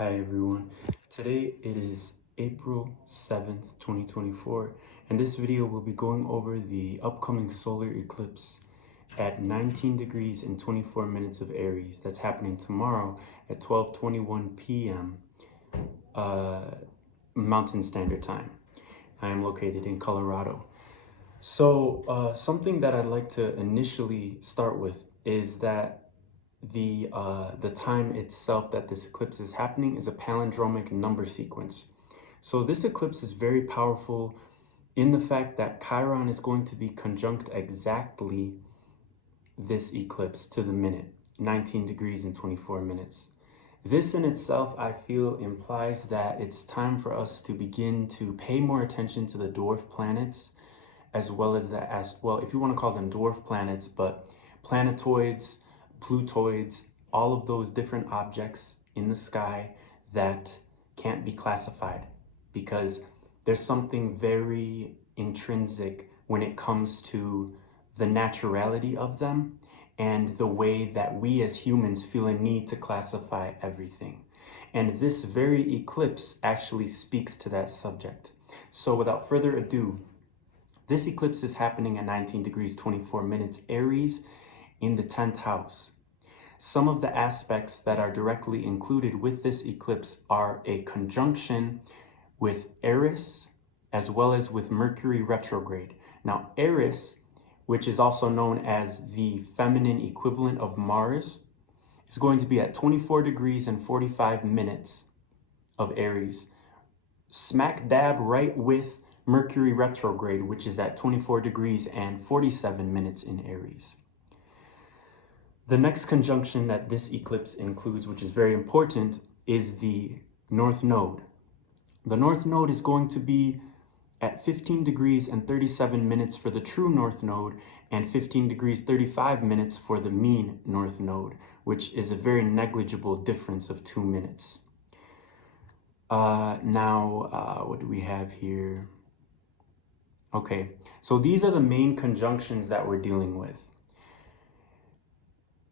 Hi everyone. Today it is April 7th, 2024, and this video will be going over the upcoming solar eclipse at 19 degrees and 24 minutes of Aries that's happening tomorrow at 12:21 p.m. Mountain Standard Time. I am located in Colorado. So something that I'd like to initially start with is that the time itself that this eclipse is happening is a palindromic number sequence. So this eclipse is very powerful in the fact that Chiron is going to be conjunct exactly this eclipse to the minute, 19 degrees and 24 minutes. This in itself, I feel, implies that it's time for us to begin to pay more attention to the dwarf planets, as well as if you want to call them dwarf planets, but planetoids, Plutoids, all of those different objects in the sky that can't be classified, because there's something very intrinsic when it comes to the naturality of them and the way that we as humans feel a need to classify everything. And this very eclipse actually speaks to that subject. So without further ado, this eclipse is happening at 19 degrees 24 minutes Aries in the 10th house. Some of the aspects that are directly included with this eclipse are a conjunction with Eris, as well as with Mercury retrograde. Now, Eris, which is also known as the feminine equivalent of Mars, is going to be at 24 degrees and 45 minutes of Aries, smack dab right with Mercury retrograde, which is at 24 degrees and 47 minutes in Aries. The next conjunction that this eclipse includes, which is very important, is the North Node. The North Node is going to be at 15 degrees and 37 minutes for the true North Node and 15 degrees 35 minutes for the mean North Node, which is a very negligible difference of 2 minutes. What do we have here? Okay, so these are the main conjunctions that we're dealing with.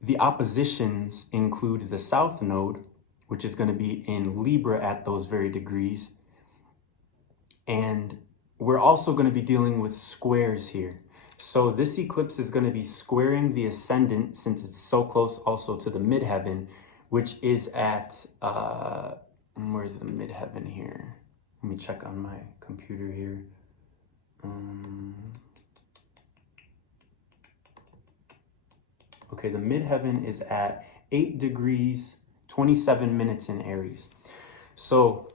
The oppositions include the South Node, which is going to be in Libra at those very degrees. And we're also going to be dealing with squares here. So this eclipse is going to be squaring the ascendant, since it's so close also to the midheaven, which is at, where's the midheaven here? Let me check on my computer here. Okay, the midheaven is at 8 degrees, 27 minutes in Aries. So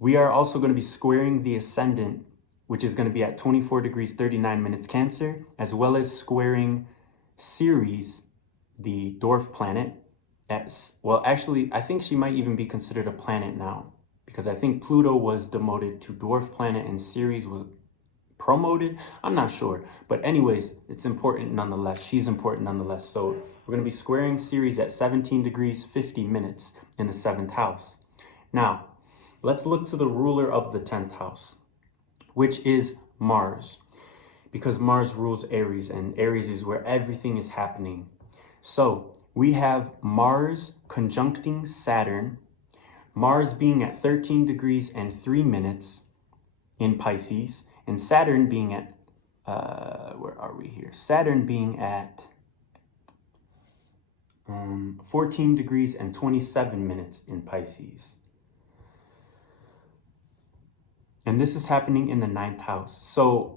we are also going to be squaring the ascendant, which is going to be at 24 degrees, 39 minutes Cancer, as well as squaring Ceres, the dwarf planet. Actually, I think she might even be considered a planet now, because I think Pluto was demoted to dwarf planet and Ceres was promoted. I'm not sure, but anyways, it's important nonetheless. She's important nonetheless. So we're going to be squaring Ceres at 17 degrees 50 minutes in the 7th house. Now let's look to the ruler of the 10th house, which is Mars, because Mars rules Aries, and Aries is where everything is happening. So we have Mars conjuncting Saturn, Mars being at 13 degrees and 3 minutes in Pisces, and Saturn being at, where are we here? Saturn being at 14 degrees and 27 minutes in Pisces. And this is happening in the 9th house. So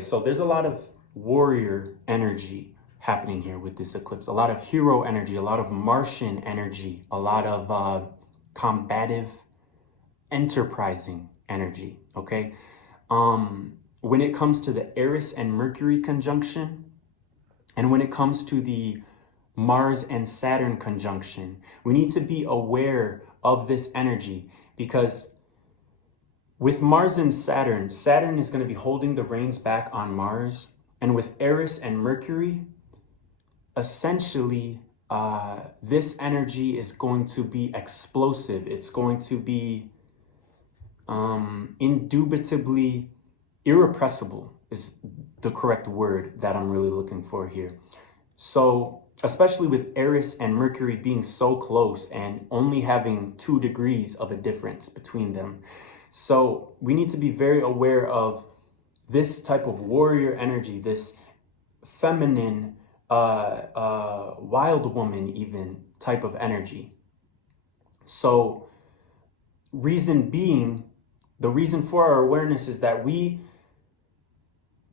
so there's a lot of warrior energy happening here with this eclipse. A lot of hero energy, a lot of Martian energy, a lot of combative, enterprising energy, okay? When it comes to the Eris and Mercury conjunction, and when it comes to the Mars and Saturn conjunction, we need to be aware of this energy, because with Mars and Saturn, Saturn is going to be holding the reins back on Mars, and with Eris and Mercury, essentially, this energy is going to be explosive. It's going to be indubitably irrepressible is the correct word that I'm really looking for here. So, especially with Eris and Mercury being so close and only having 2 degrees of a difference between them. So, we need to be very aware of this type of warrior energy, this feminine, wild woman even type of energy. So, reason being, the reason for our awareness is that we,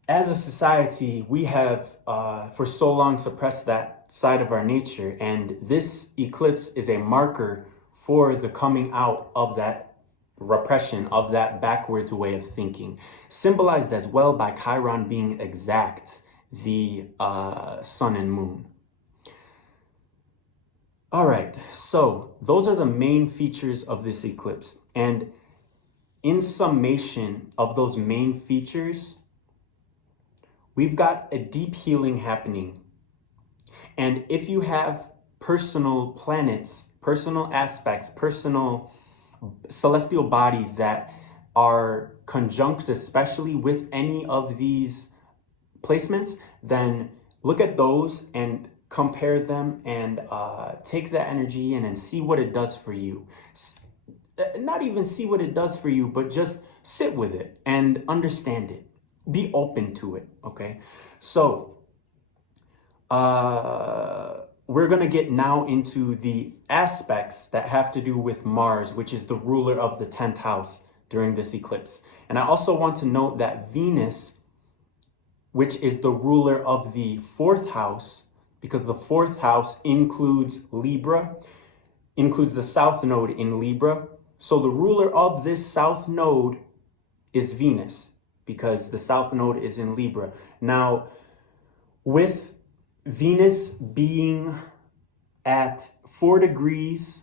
as a society, we have for so long suppressed that side of our nature, and this eclipse is a marker for the coming out of that repression, of that backwards way of thinking, symbolized as well by Chiron being exact, the sun and moon. All right, so those are the main features of this eclipse, and in summation of those main features, we've got a deep healing happening. And if you have personal planets, personal aspects, personal celestial bodies that are conjunct, especially with any of these placements, then look at those and compare them and take that energy in and see what it does for you. Not even see what it does for you, but just sit with it and understand it. Be open to it, okay? So, we're going to get now into the aspects that have to do with Mars, which is the ruler of the 10th house during this eclipse. And I also want to note that Venus, which is the ruler of the 4th house, because the 4th house includes Libra, includes the south node in Libra. So the ruler of this south node is Venus, because the south node is in Libra. Now, with Venus being at 4 degrees,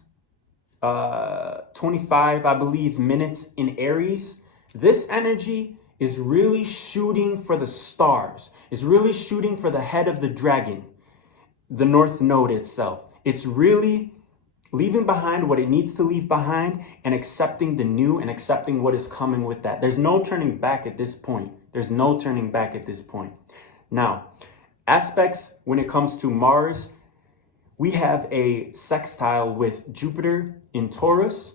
25, I believe, minutes in Aries, this energy is really shooting for the stars. It's really shooting for the head of the dragon, the north node itself. It's really leaving behind what it needs to leave behind and accepting the new and accepting what is coming with that. There's no turning back at this point. There's no turning back at this point. Now, aspects when it comes to Mars, we have a sextile with Jupiter in Taurus.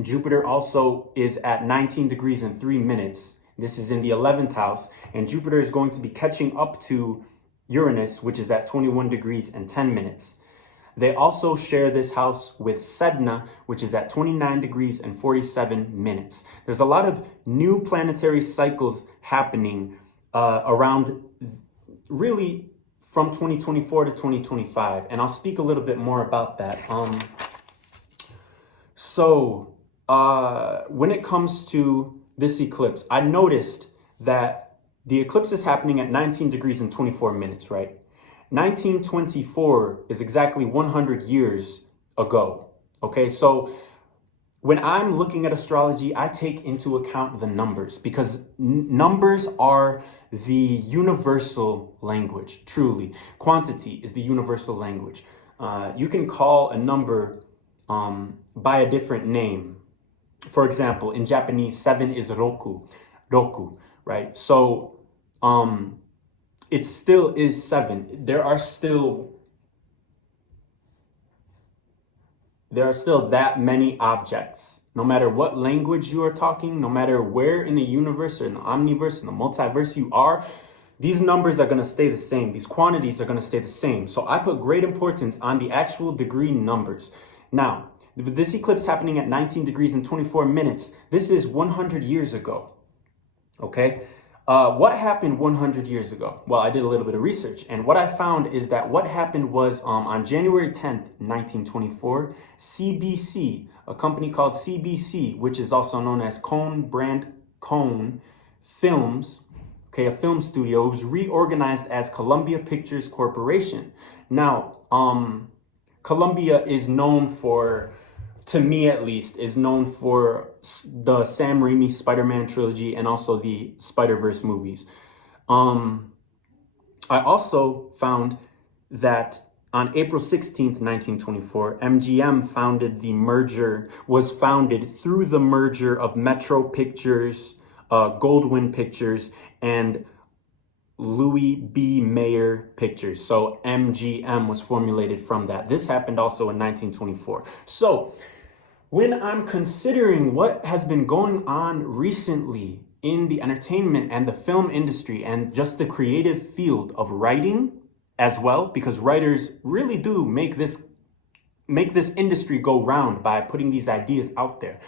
Jupiter also is at 19 degrees and 3 minutes. This is in the 11th house, and Jupiter is going to be catching up to Uranus, which is at 21 degrees and 10 minutes. They also share this house with Sedna, which is at 29 degrees and 47 minutes. There's a lot of new planetary cycles happening around really from 2024 to 2025. And I'll speak a little bit more about that. When it comes to this eclipse, I noticed that the eclipse is happening at 19 degrees and 24 minutes, right? 1924 is exactly 100 years ago, okay? So when I'm looking at astrology, I take into account the numbers, because numbers are the universal language, truly. Quantity is the universal language. You can call a number by a different name. For example, in Japanese, 7 is roku, right? So it still is 7. There are still that many objects. No matter what language you are talking, no matter where in the universe or in the omniverse, in the multiverse you are, these numbers are going to stay the same. These quantities are going to stay the same. So I put great importance on the actual degree numbers. Now, with this eclipse happening at 19 degrees and 24 minutes, this is 100 years ago, okay? What happened 100 years ago? Well, I did a little bit of research, and what I found is that what happened was on January 10th, 1924, CBC, a company called CBC, which is also known as Conj Films, okay, a film studio, was reorganized as Columbia Pictures Corporation. Now, Columbia is known for, to me at least, is known for the Sam Raimi Spider-Man trilogy and also the Spider-Verse movies. I also found that on April 16th, 1924, MGM was founded through the merger of Metro Pictures, Goldwyn Pictures, and Louis B. Mayer pictures. So MGM was formulated from that. This happened also in 1924. So when I'm considering what has been going on recently in the entertainment and the film industry and just the creative field of writing as well, because writers really do make this industry go round by putting these ideas out there.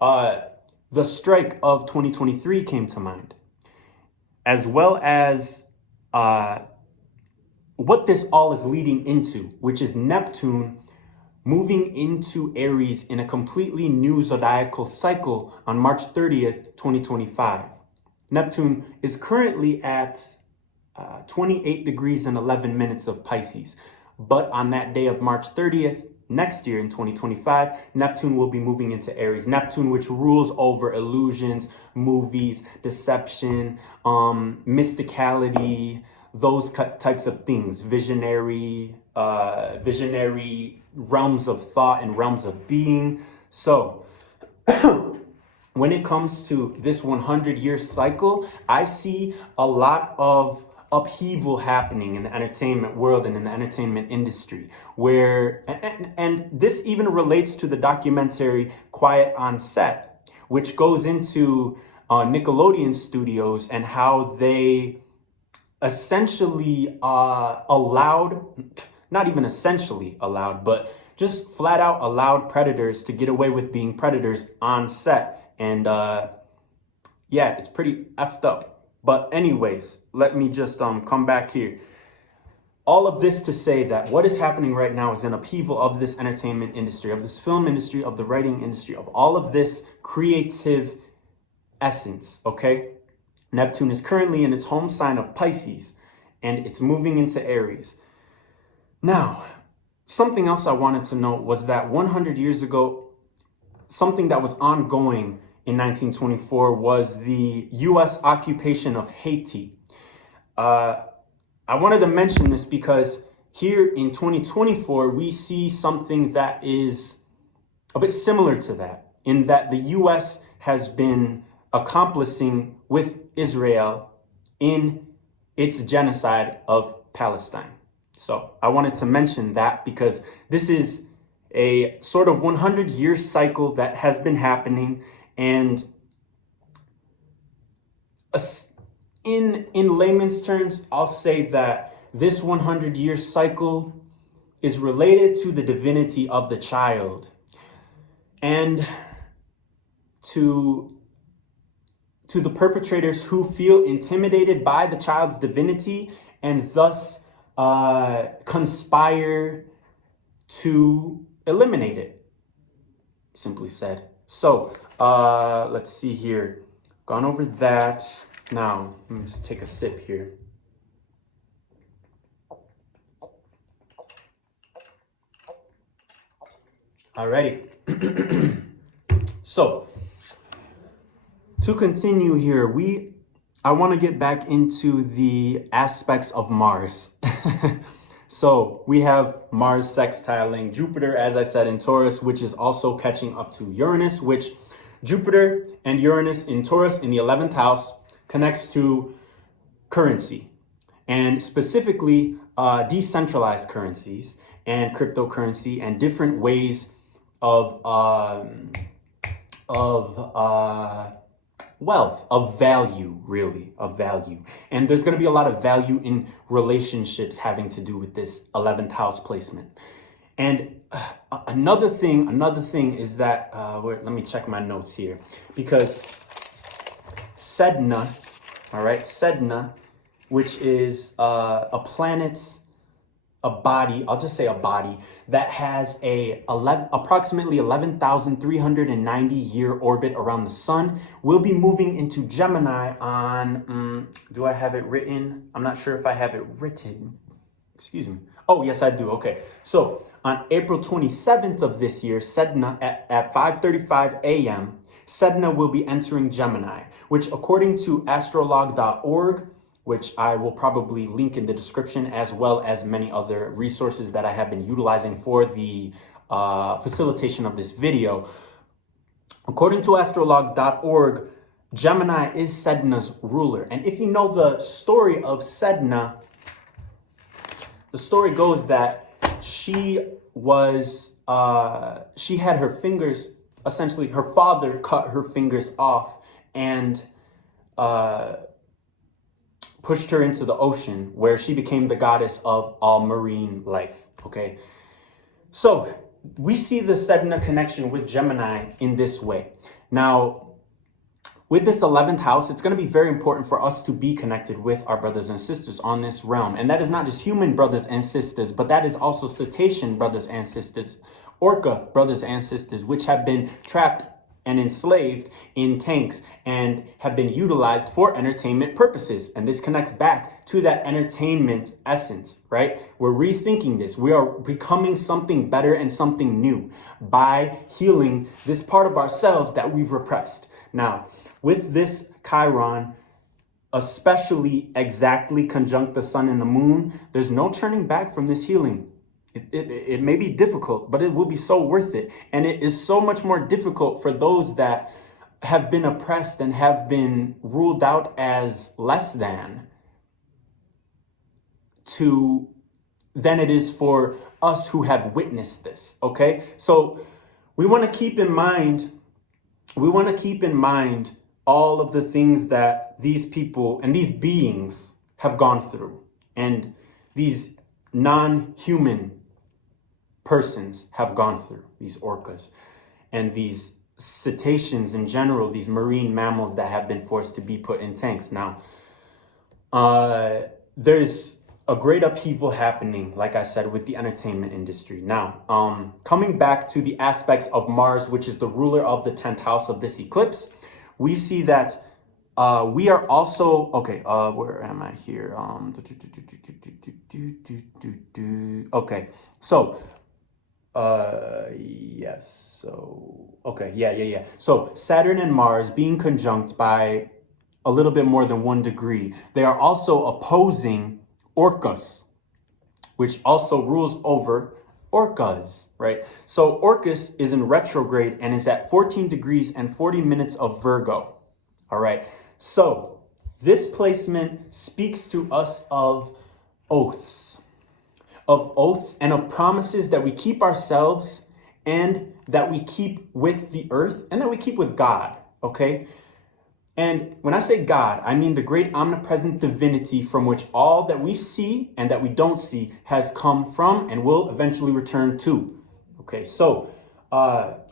The strike of 2023 came to mind, as well as what this all is leading into, which is Neptune moving into Aries in a completely new zodiacal cycle on March 30th, 2025. Neptune is currently at 28 degrees and 11 minutes of Pisces. But on that day of March 30th, next year in 2025, Neptune will be moving into Aries. Neptune, which rules over illusions, movies, deception, mysticality, those types of things, visionary realms of thought and realms of being. So when it comes to this 100-year cycle, I see a lot of upheaval happening in the entertainment world and in the entertainment industry, where, and this even relates to the documentary Quiet on Set, which goes into Nickelodeon studios and how they essentially allowed, not even essentially allowed, but just flat out allowed predators to get away with being predators on set. And yeah, it's pretty effed up. But anyways, let me just come back here. All of this to say that what is happening right now is an upheaval of this entertainment industry, of this film industry, of the writing industry, of all of this creative essence, okay? Neptune is currently in its home sign of Pisces, and it's moving into Aries. Now, something else I wanted to note was that 100 years ago, something that was ongoing in 1924 was the U.S. occupation of Haiti. I wanted to mention this because here in 2024, we see something that is a bit similar to that, in that the U.S. has been accomplishing with Israel in its genocide of Palestine. So I wanted to mention that because this is a sort of 100-year cycle that has been happening. And in layman's terms, I'll say that this 100-year cycle is related to the divinity of the child and to the perpetrators who feel intimidated by the child's divinity and thus conspire to eliminate it, simply said. So, let's see here. Gone over that. Now, let me just take a sip here. Alrighty. So, to continue here, I want to get back into the aspects of Mars. So we have Mars sextiling Jupiter, as I said, in Taurus, which is also catching up to Uranus, which Jupiter and Uranus in Taurus in the 11th house connects to currency, and specifically decentralized currencies and cryptocurrency and different ways of wealth, of value, really, of value. And there's going to be a lot of value in relationships having to do with this 11th house placement. And another thing is that, let me check my notes here, because Sedna, all right, Sedna, which is a planet's, a body, I'll just say a body, that has approximately 11,390 year orbit around the sun, will be moving into Gemini on, do I have it written? I'm not sure if I have it written. Excuse me. Oh, yes, I do. Okay. So on April 27th of this year, Sedna, at 5:35 a.m., Sedna will be entering Gemini, which according to astrolog.org, which I will probably link in the description, as well as many other resources that I have been utilizing for the facilitation of this video. According to astrolog.org, Gemini is Sedna's ruler. And if you know the story of Sedna, the story goes that she had her fingers, essentially her father cut her fingers off and pushed her into the ocean, where she became the goddess of all marine life, okay? So we see the Sedna connection with Gemini in this way. Now, with this 11th house, it's going to be very important for us to be connected with our brothers and sisters on this realm. And that is not just human brothers and sisters, but that is also cetacean brothers and sisters, orca brothers and sisters, which have been trapped and enslaved in tanks and have been utilized for entertainment purposes. And this connects back to that entertainment essence, right? We're rethinking this. We are becoming something better and something new by healing this part of ourselves that we've repressed. Now, with this Chiron, especially exactly conjunct the sun and the moon, there's no turning back from this healing. It may be difficult, but it will be so worth it. And it is so much more difficult for those that have been oppressed and have been ruled out as less than than it is for us who have witnessed this, okay? So we want to keep in mind all of the things that these people and these beings have gone through, and these non-human persons have gone through, these orcas and these cetaceans in general, these marine mammals that have been forced to be put in tanks. Now, there's a great upheaval happening, like I said, with the entertainment industry. Now, coming back to the aspects of Mars, which is the ruler of the 10th house of this eclipse, we see that we are also, okay, where am I here? Okay, so, yes, so, okay, yeah. So Saturn and Mars being conjunct by a little bit more than 1 degree, they are also opposing Orcus, which also rules over orcas, right? So Orcus is in retrograde and is at 14 degrees and 40 minutes of Virgo. All right. So this placement speaks to us of oaths and of promises that we keep ourselves and that we keep with the earth and that we keep with God. Okay. And when I say God, I mean the great omnipresent divinity from which all that we see and that we don't see has come from and will eventually return to. Okay, so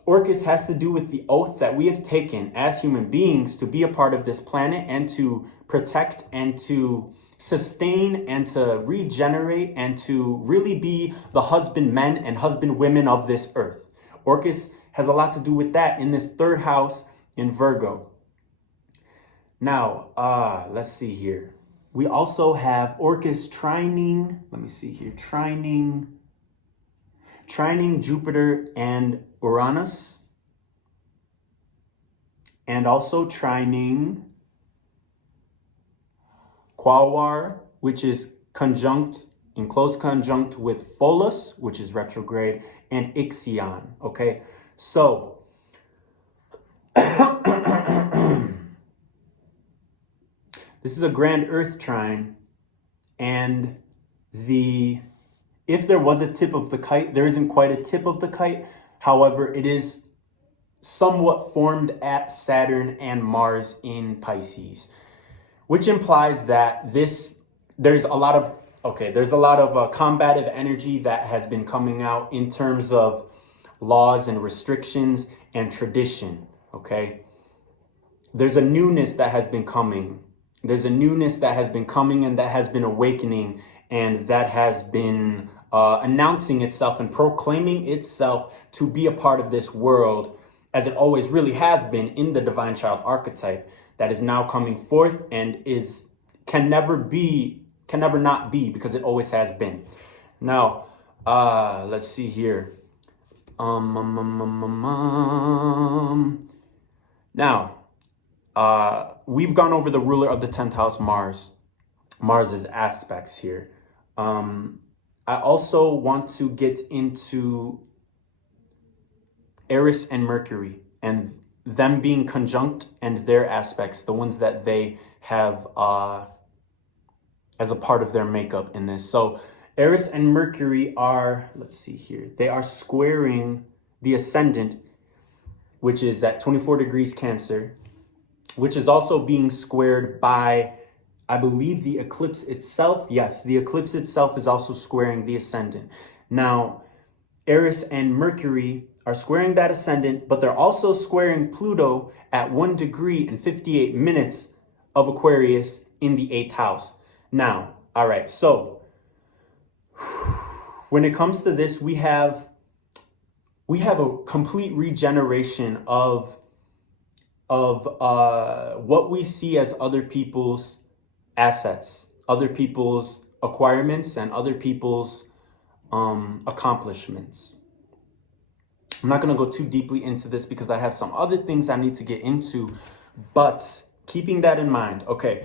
Orcus has to do with the oath that we have taken as human beings to be a part of this planet and to protect and to sustain and to regenerate and to really be the husbandmen and husbandwomen of this earth. Orcus has a lot to do with that in this 3rd house in Virgo. Now, let's see here. We also have Orcus trining, let me see here, trining Jupiter and Uranus, and also trining Quaoar, which is conjunct, in close conjunct with Pholus, which is retrograde, and Ixion, okay? So, this is a grand Earth trine, and if there was a tip of the kite, there isn't quite a tip of the kite. However, it is somewhat formed at Saturn and Mars in Pisces, which implies that there's a lot of combative energy that has been coming out in terms of laws and restrictions and tradition, okay? There's a newness that has been coming. There's a newness that has been coming and that has been awakening and that has been announcing itself and proclaiming itself to be a part of this world, as it always really has been in the divine child archetype, that is now coming forth and can never not be, because it always has been. Now, let's see here. Now, we've gone over the ruler of the 10th house, Mars's aspects here. I also want to get into Eris and Mercury and them being conjunct and their aspects, the ones that they have as a part of their makeup in this. So Eris and Mercury are, let's see here, they are squaring the ascendant, which is at 24 degrees Cancer, which is also being squared by, I believe, the eclipse itself. Yes, the eclipse itself is also squaring the ascendant. Now, Eris and Mercury are squaring that ascendant, but they're also squaring Pluto at 1 degree and 58 minutes of Aquarius in the 8th house. Now, all right, so when it comes to this, we have a complete regeneration of what we see as other people's assets, other people's acquirements, and other people's accomplishments. I'm not going to go too deeply into this because I have some other things I need to get into, but keeping that in mind, okay,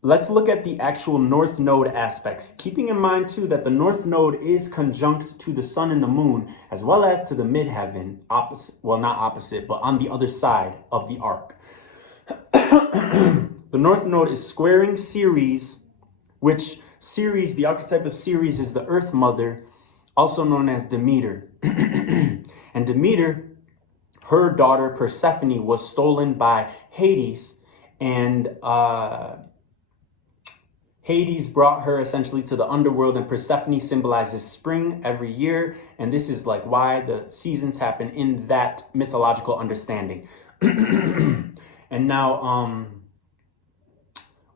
let's look at the actual North Node aspects. Keeping in mind, too, that the North Node is conjunct to the Sun and the Moon, as well as to the midheaven, opposite, well, not opposite, but on the other side of the arc. The North Node is squaring Ceres, which Ceres, the archetype of Ceres, is the Earth Mother, also known as Demeter. And Demeter, her daughter Persephone, was stolen by Hades, and Hades brought her essentially to the underworld, and Persephone symbolizes spring every year. And this is like why the seasons happen in that mythological understanding. And now,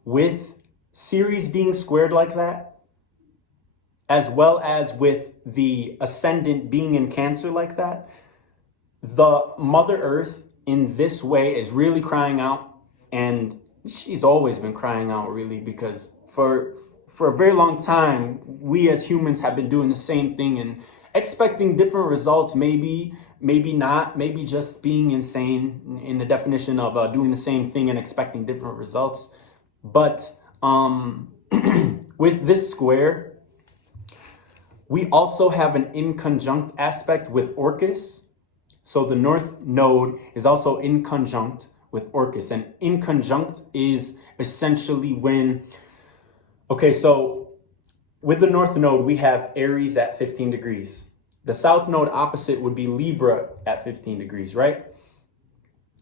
with Ceres being squared like that, as well as with the ascendant being in Cancer like that, the Mother Earth in this way is really crying out. And she's always been crying out, really, because for a very long time, we as humans have been doing the same thing and expecting different results. Maybe not, maybe just being insane in the definition of doing the same thing and expecting different results. But with this square, we also have an inconjunct aspect with Orcus. So the North Node is also inconjunct with Orcus. And inconjunct is essentially when, okay, so with the North Node, we have Aries at 15 degrees. The South Node opposite would be Libra at 15 degrees, right?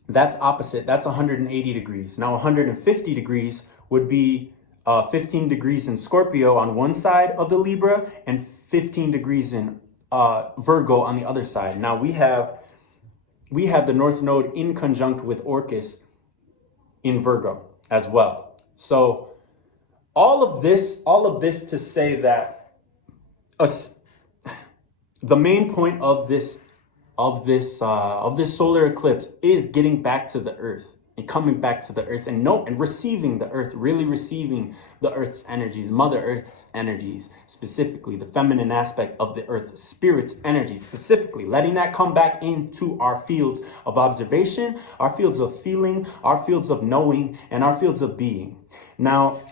That's opposite. That's 180 degrees. Now 150 degrees would be 15 degrees in Scorpio on one side of the Libra and 15 degrees in Virgo on the other side. Now we have the North Node in conjunct with Orcus in Virgo as well. So all of this to say that the main point of this solar eclipse is getting back to the Earth and coming back to the Earth and receiving the Earth, really receiving the Earth's energies, Mother Earth's energies, specifically the feminine aspect of the Earth, Spirit's energy, specifically letting that come back into our fields of observation, our fields of feeling, our fields of knowing, and our fields of being. Now,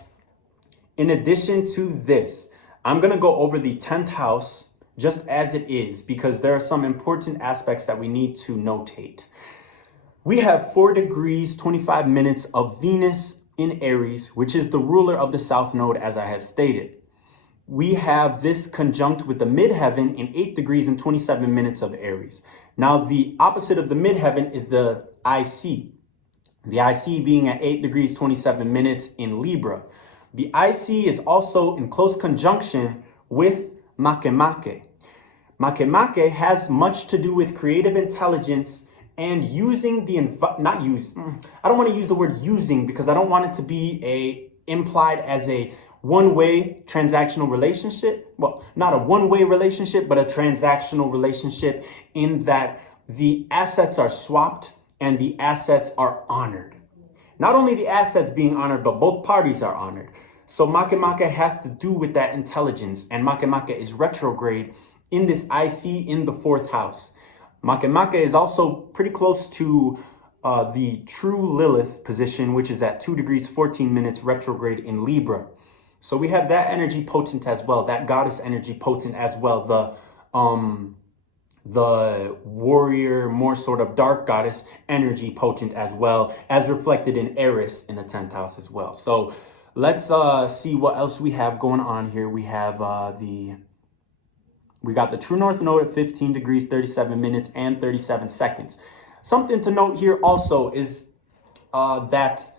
in addition to this, I'm going to go over the 10th house just as it is, because there are some important aspects that we need to notate. We have 4 degrees, 25 minutes of Venus in Aries, which is the ruler of the South Node, as I have stated. We have this conjunct with the midheaven in 8 degrees and 27 minutes of Aries. Now, the opposite of the midheaven is the IC. The IC being at 8 degrees, 27 minutes in Libra. The IC is also in close conjunction with Makemake. Makemake has much to do with creative intelligence and using the, I don't want to use the word using because I don't want it to be implied as a one-way transactional relationship. Well, not a one-way relationship, but a transactional relationship in that the assets are swapped and the assets are honored. Not only the assets being honored, but both parties are honored. So Makemake has to do with that intelligence, and Makemake is retrograde in this IC in the 4th house. Makemake is also pretty close to the true Lilith position, which is at 2 degrees, 14 minutes retrograde in Libra. So we have that energy potent as well, that goddess energy potent as well, the warrior, more sort of dark goddess energy potent, as well as reflected in Eris in the 10th house as well. So let's see what else we have going on here. We have we got the true north node at 15 degrees, 37 minutes and 37 seconds. Something to note here also is that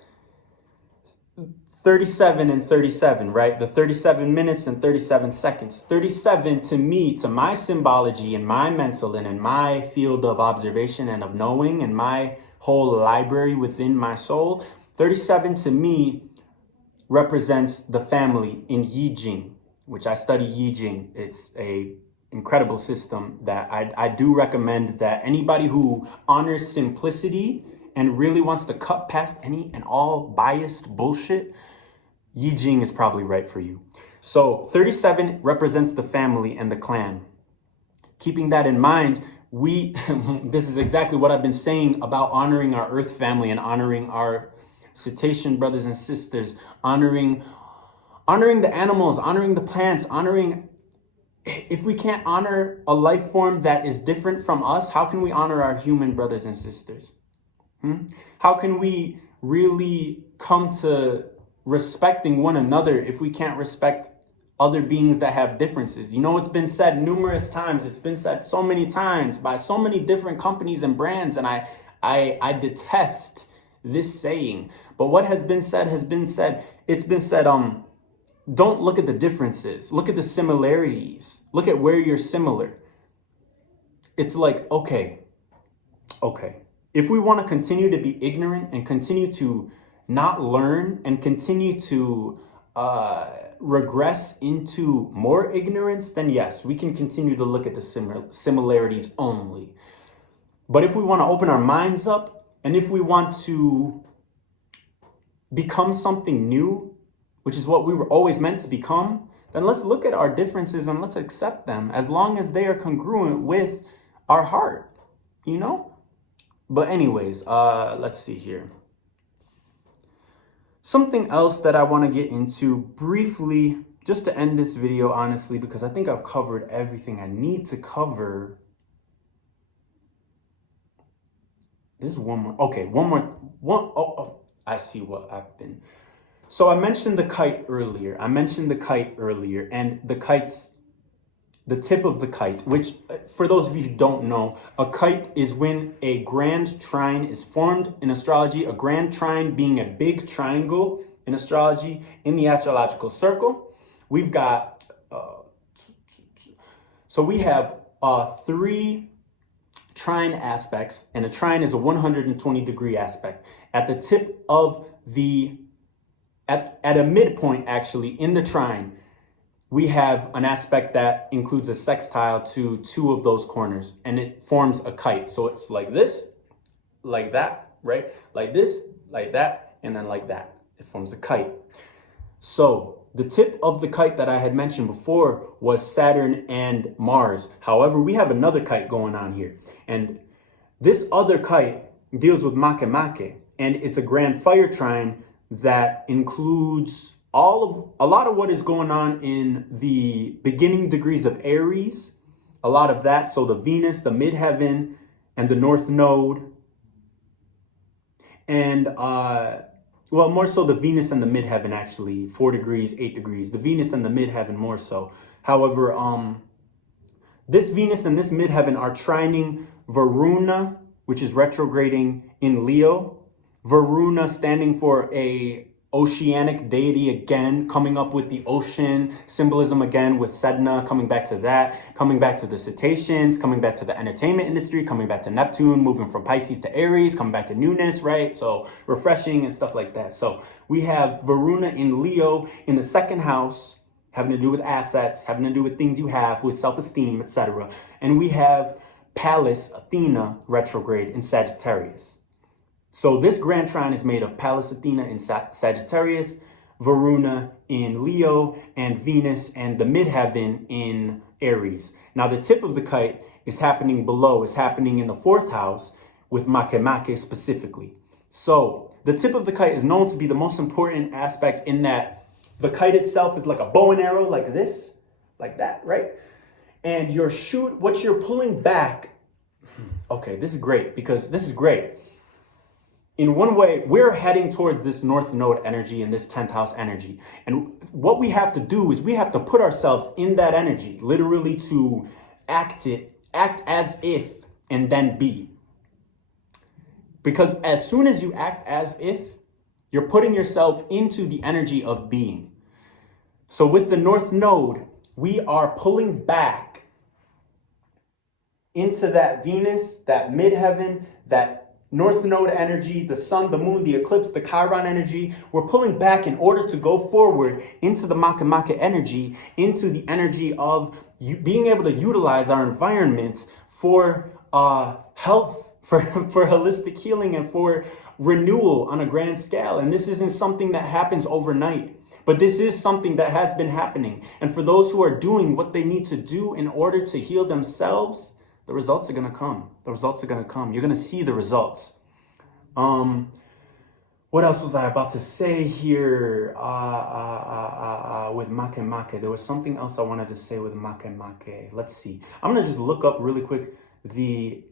37 and 37, right? The 37 minutes and 37 seconds. 37 to me, to my symbology and my mental and in my field of observation and of knowing and my whole library within my soul, 37 to me represents the family in Yi Jing, which I study Yi Jing. It's a incredible system that I do recommend that anybody who honors simplicity and really wants to cut past any and all biased bullshit, Yi Jing is probably right for you. So 37 represents the family and the clan. Keeping that in mind, this is exactly what I've been saying about honoring our earth family and honoring our cetacean brothers and sisters, honoring the animals, honoring the plants, honoring. If we can't honor a life form that is different from us, how can we honor our human brothers and sisters? How can we really come to respecting one another if we can't respect other beings that have differences? You know, it's been said numerous times. It's been said so many times by so many different companies and brands, and I detest this saying. But what has been said has been said. It's been said, don't look at the differences. Look at the similarities. Look at where you're similar. It's like, okay. If we want to continue to be ignorant and continue to not learn and continue to regress into more ignorance, then yes, we can continue to look at the similarities only. But if we want to open our minds up and if we want to become something new, which is what we were always meant to become, then let's look at our differences and let's accept them as long as they are congruent with our heart, you know? But anyways, let's see here. Something else that I want to get into briefly, just to end this video, honestly, because I think I've covered everything I need to cover. There's one more. Okay, one more. Oh, I see what I've been. So I mentioned the kite earlier. And the tip of the kite, which for those of you who don't know, a kite is when a grand trine is formed in astrology, a grand trine being a big triangle in astrology in the astrological circle. We've got, so we have 3 trine aspects, and a trine is a 120 degree aspect. At the tip of at a midpoint, actually, in the trine, we have an aspect that includes a sextile to 2 of those corners, and it forms a kite. So it's like this, like that, right? Like this, like that, and then like that. It forms a kite. So the tip of the kite that I had mentioned before was Saturn and Mars. However, we have another kite going on here. And this other kite deals with Makemake, and it's a grand fire trine that includes a lot of what is going on in the beginning degrees of Aries, a lot of that. So the Venus, the midheaven, and the north node, and well, more so the Venus and the midheaven, actually, 4 degrees, 8 degrees, the Venus and the midheaven more so. However, this Venus and this midheaven are trining Varuna, which is retrograding in Leo. Varuna standing for a oceanic deity again, coming up with the ocean symbolism again with Sedna, coming back to that, coming back to the cetaceans, coming back to the entertainment industry, coming back to Neptune, moving from Pisces to Aries, coming back to newness, right? So refreshing and stuff like that. So we have Varuna in Leo in the 2nd house, having to do with assets, having to do with things you have, with self-esteem, etc. And we have Pallas, Athena, retrograde in Sagittarius. So this grand trine is made of Pallas Athena in Sagittarius, Varuna in Leo, and Venus and the midheaven in Aries. Now the tip of the kite is happening below, is happening in the 4th house with Makemake specifically. So the tip of the kite is known to be the most important aspect in that the kite itself is like a bow and arrow, like this, like that, right? And what you're pulling back. Okay, this is great because this is great. In one way, we're heading toward this North Node energy and this 10th house energy. And what we have to do is we have to put ourselves in that energy, literally to act as if, and then be. Because as soon as you act as if, you're putting yourself into the energy of being. So with the North Node, we are pulling back into that Venus, that midheaven, that North Node energy, the sun, the moon, the eclipse, the Chiron energy. We're pulling back in order to go forward into the Makemake energy, into the energy of being able to utilize our environment for health, for holistic healing, and for renewal on a grand scale. And this isn't something that happens overnight, but this is something that has been happening. And for those who are doing what they need to do in order to heal themselves, the results are going to come. The results are going to come. You're going to see the results. What else was I about to say here with Makemake? There was something else I wanted to say with Makemake. Let's see. I'm going to just look up really quick the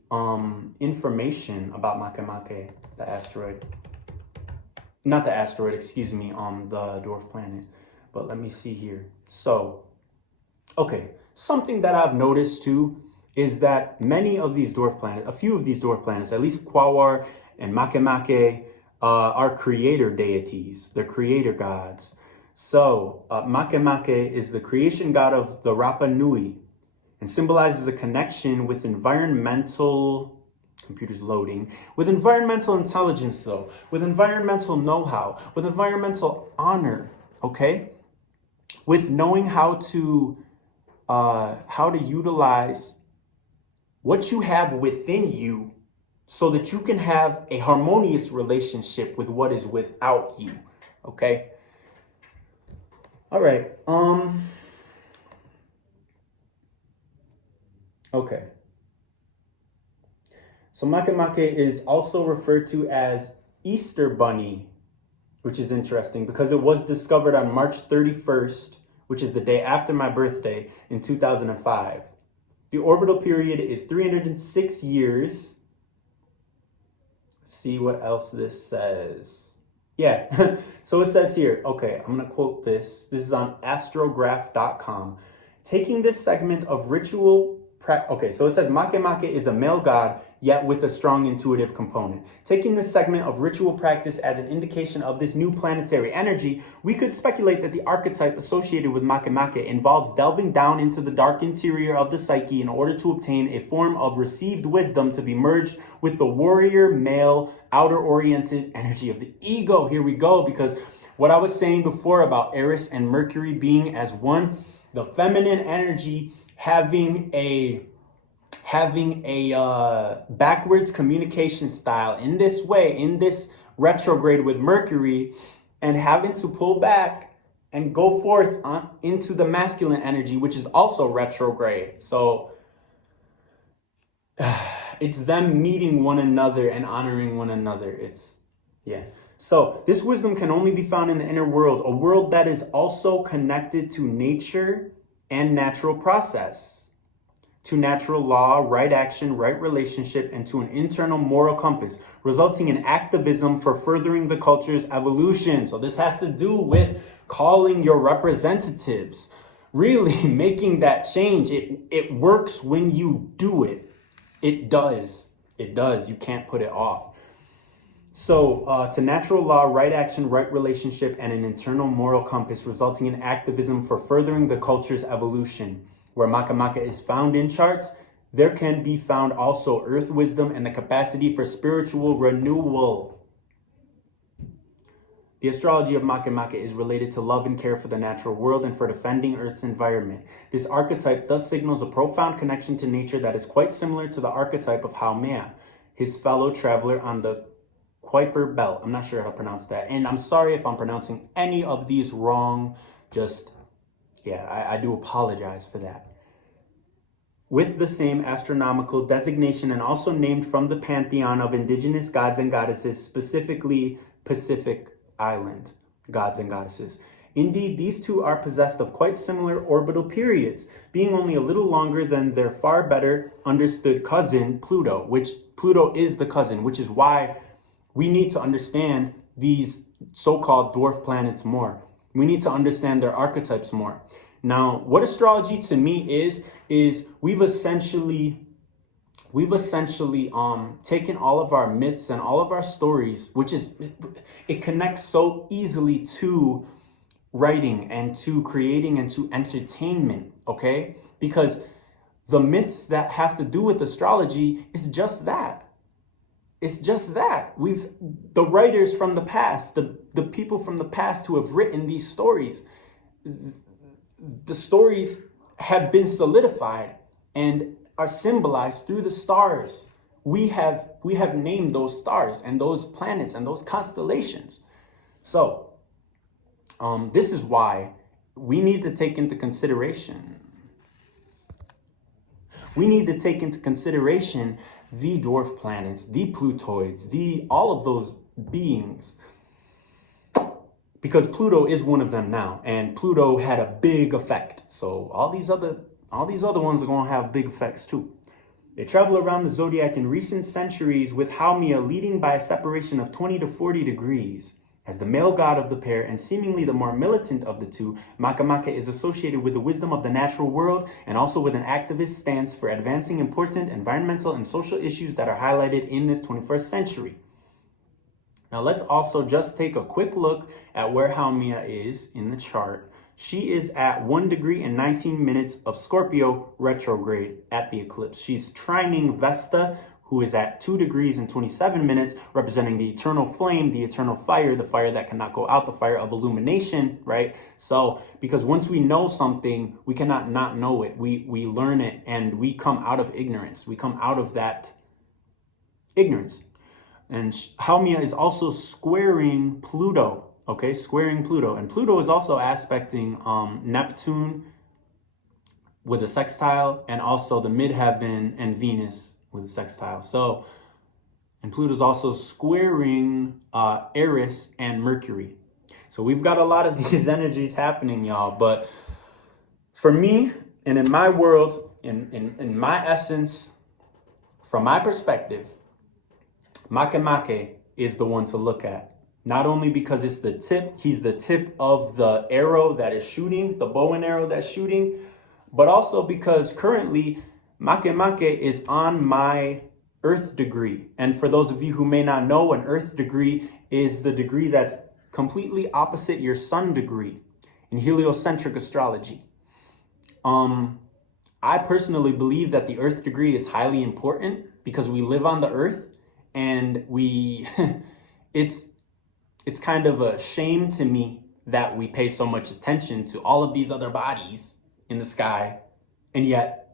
information about Makemake, the asteroid. Not the asteroid, excuse me, the dwarf planet. But let me see here. So, okay. Something that I've noticed too is that many of these dwarf planets, a few of these dwarf planets, at least Quawar and Makemake, are creator deities. They're creator gods. So Makemake is the creation god of the Rapa Nui and symbolizes a connection with environmental, computer's loading, with environmental intelligence though, with environmental know-how, with environmental honor, okay? With knowing how to utilize what you have within you so that you can have a harmonious relationship with what is without you, okay? All right, okay. So Makemake is also referred to as Easter Bunny, which is interesting because it was discovered on March 31st, which is the day after my birthday in 2005. The orbital period is 306 years. Let's see what else this says. Yeah, so it says here, okay, I'm going to quote this. This is on astrograph.com. Taking this segment of ritual okay, so it says Makemake is a male god, yet with a strong intuitive component. Taking this segment of ritual practice as an indication of this new planetary energy, we could speculate that the archetype associated with Makemake involves delving down into the dark interior of the psyche in order to obtain a form of received wisdom to be merged with the warrior, male, outer-oriented energy of the ego. Here we go, because what I was saying before about Eris and Mercury being as one, the feminine energy having a backwards communication style in this way, in this retrograde with Mercury, and having to pull back and go forth into the masculine energy, which is also retrograde. So it's them meeting one another and honoring one another. Yeah. So this wisdom can only be found in the inner world, a world that is also connected to nature and natural process, to natural law, right action, right relationship, and to an internal moral compass, resulting in activism for furthering the culture's evolution. So this has to do with calling your representatives, really making that change. It works when you do it. It does. It does. You can't put it off. So to natural law, right action, right relationship, and an internal moral compass, resulting in activism for furthering the culture's evolution. Where Makemake is found in charts, there can be found also earth wisdom and the capacity for spiritual renewal. The astrology of Makemake is related to love and care for the natural world and for defending Earth's environment. This archetype thus signals a profound connection to nature that is quite similar to the archetype of Haumea, his fellow traveler on the Kuiper belt. I'm not sure how to pronounce that. And I'm sorry if I'm pronouncing any of these wrong. I do apologize for that. With the same astronomical designation and also named from the pantheon of indigenous gods and goddesses, specifically Pacific Island gods and goddesses. Indeed, these two are possessed of quite similar orbital periods, being only a little longer than their far better understood cousin, Pluto, which Pluto is the cousin, which is why we need to understand these so-called dwarf planets more. We need to understand their archetypes more. Now, what astrology to me is we've essentially taken all of our myths and all of our stories, which is, it connects so easily to writing and to creating and to entertainment, okay? Because the myths that have to do with astrology is just that. It's just that. The writers from the past, the people from the past who have written these stories, the stories have been solidified and are symbolized through the stars. We have named those stars and those planets and those constellations. So this is why we need to take into consideration. We need to take into consideration the dwarf planets, the Plutoids, all of those beings, because Pluto is one of them now, and Pluto had a big effect. So all these other ones are going to have big effects too. They travel around the zodiac in recent centuries, with Haumea leading by a separation of 20 to 40 degrees. As the male god of the pair and seemingly the more militant of the two, Makemake is associated with the wisdom of the natural world and also with an activist stance for advancing important environmental and social issues that are highlighted in this 21st century. Now let's also just take a quick look at where Haumea is in the chart. She is at 1 degree and 19 minutes of Scorpio retrograde at the eclipse. She's trining Vesta, who is at 2 degrees and 27 minutes, representing the eternal flame, the eternal fire, the fire that cannot go out, the fire of illumination, right? So, because once we know something, we cannot not know it. We learn it, and we come out of ignorance. We come out of that ignorance. And Haumea is also squaring Pluto, okay? Squaring Pluto. And Pluto is also aspecting Neptune with a sextile, and also the midheaven and Venus with a sextile. So, and Pluto's also squaring Eris and Mercury. So we've got a lot of these energies happening, y'all. But for me, and in my world, in my essence, from my perspective, Makemake is the one to look at. Not only because it's the tip, he's the tip of the arrow that is shooting, the bow and arrow that's shooting, but also because currently Makemake is on my Earth degree. And for those of you who may not know, an Earth degree is the degree that's completely opposite your Sun degree in heliocentric astrology. I personally believe that the Earth degree is highly important because we live on the Earth, and it's kind of a shame to me that we pay so much attention to all of these other bodies in the sky, and yet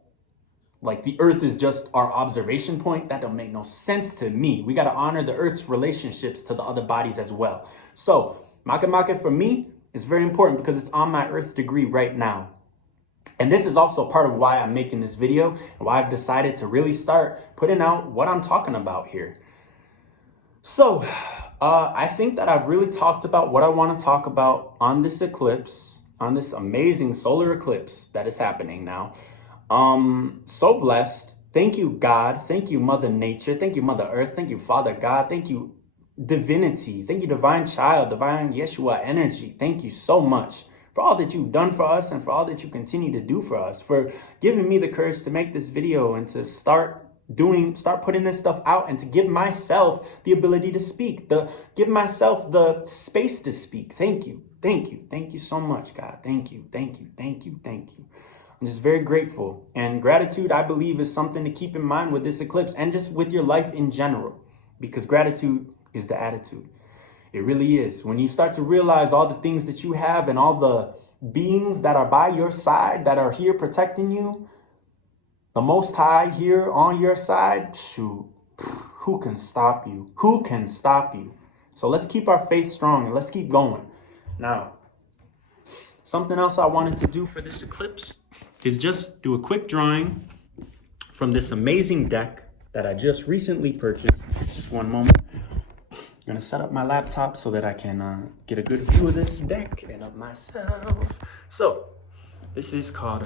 like the Earth is just our observation point. That don't make no sense to me. We got to honor the Earth's relationships to the other bodies as well. So Makemake for me is very important because it's on my Earth degree right now. And this is also part of why I'm making this video and why I've decided to really start putting out what I'm talking about here. So I think that I've really talked about what I want to talk about on this eclipse, on this amazing solar eclipse that is happening now. So blessed. Thank you, God. Thank you, Mother Nature. Thank you, Mother Earth. Thank you, Father God. Thank you, Divinity. Thank you, Divine Child, Divine Yeshua Energy. Thank you so much for all that you've done for us and for all that you continue to do for us, for giving me the courage to make this video and to start putting this stuff out, and to give myself the ability to speak, give myself the space to speak. Thank you. Thank you. Thank you so much, God. Thank you. Thank you. Thank you. Thank you. I'm just very grateful. And gratitude, I believe, is something to keep in mind with this eclipse and just with your life in general, because gratitude is the attitude. It really is. When you start to realize all the things that you have and all the beings that are by your side, that are here protecting you, the Most High here on your side, shoot, who can stop you? Who can stop you? So let's keep our faith strong and let's keep going. Now, something else I wanted to do for this eclipse is just do a quick drawing from this amazing deck that I just recently purchased. Just one moment. gonna set up my laptop so that I can get a good view of this deck and of myself. So this is called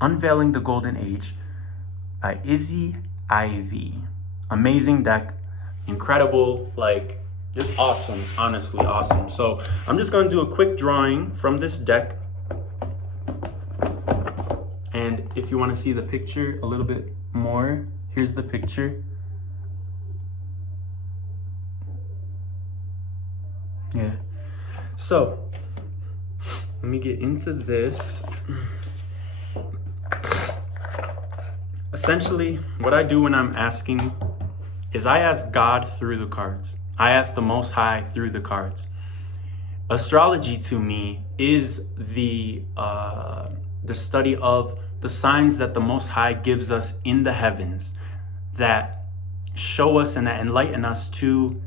Unveiling the Golden Age by Izzy Ivy. Amazing deck, incredible, like just awesome, honestly awesome. So I'm just gonna do a quick drawing from this deck. And if you want to see the picture a little bit more, here's the picture. Yeah. So let me get into this. Essentially, what I do when I'm asking is I ask God through the cards. I ask the Most High through the cards. Astrology to me is the study of the signs that the Most High gives us in the heavens that show us and that enlighten us to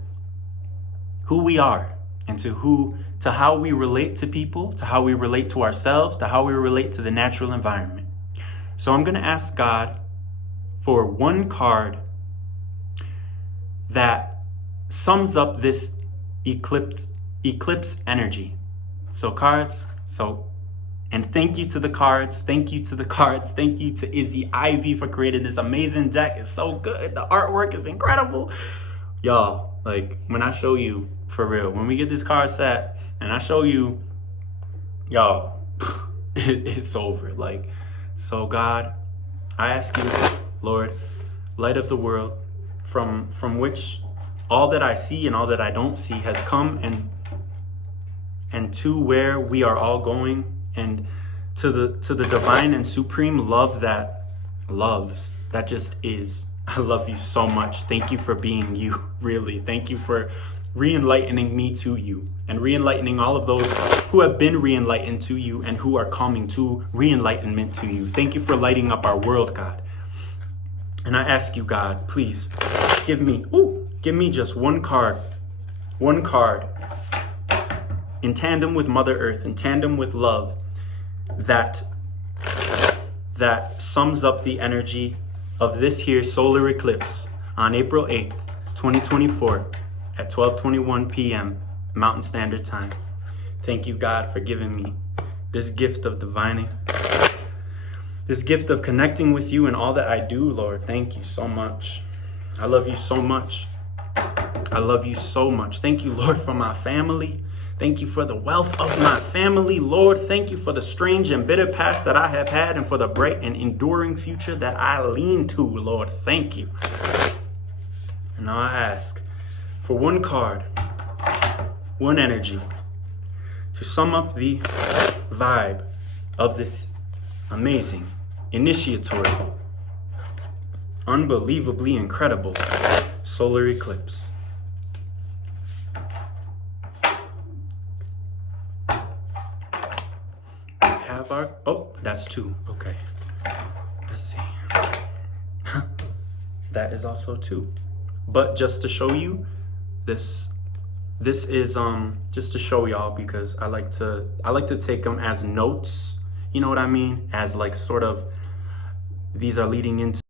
who we are and to how we relate to people, to how we relate to ourselves, to how we relate to the natural environment. So I'm going to ask God for one card that sums up this eclipse energy. So cards, and thank you to the cards, thank you to the cards, thank you to Izzy Ivy for creating this amazing deck. It's so good. The artwork is incredible. Y'all, like when I show you, for real, when we get this card set and I show you, y'all, it's over. Like, so God, I ask you, Lord, light of the world, from which all that I see and all that I don't see has come, and to where we are all going, and to the divine and supreme love that loves, that just is. I love you so much. Thank you for being you, really. Thank you for re-enlightening me to you, and re-enlightening all of those who have been re-enlightened to you and who are coming to re-enlightenment to you. Thank you for lighting up our world, God. And I ask you, God, please give me just one card in tandem with Mother Earth, in tandem with love, that sums up the energy of this here solar eclipse on April 8th, 2024 at 12:21 p.m. Mountain Standard Time. Thank you, God, for giving me this gift of divining, this gift of connecting with you in all that I do, Lord. Thank you so much. I love you so much. I love you so much. Thank you, Lord, for my family. Thank you for the wealth of my family, Lord. Thank you for the strange and bitter past that I have had, and for the bright and enduring future that I lean to, Lord. Thank you. And now I ask for one card, one energy, to sum up the vibe of this amazing, initiatory, unbelievably incredible solar eclipse. Oh, that's two. Okay, let's see. That is also two. But just to show you, this is just to show y'all, because I like to take them as notes. You know what I mean? As like sort of, these are leading into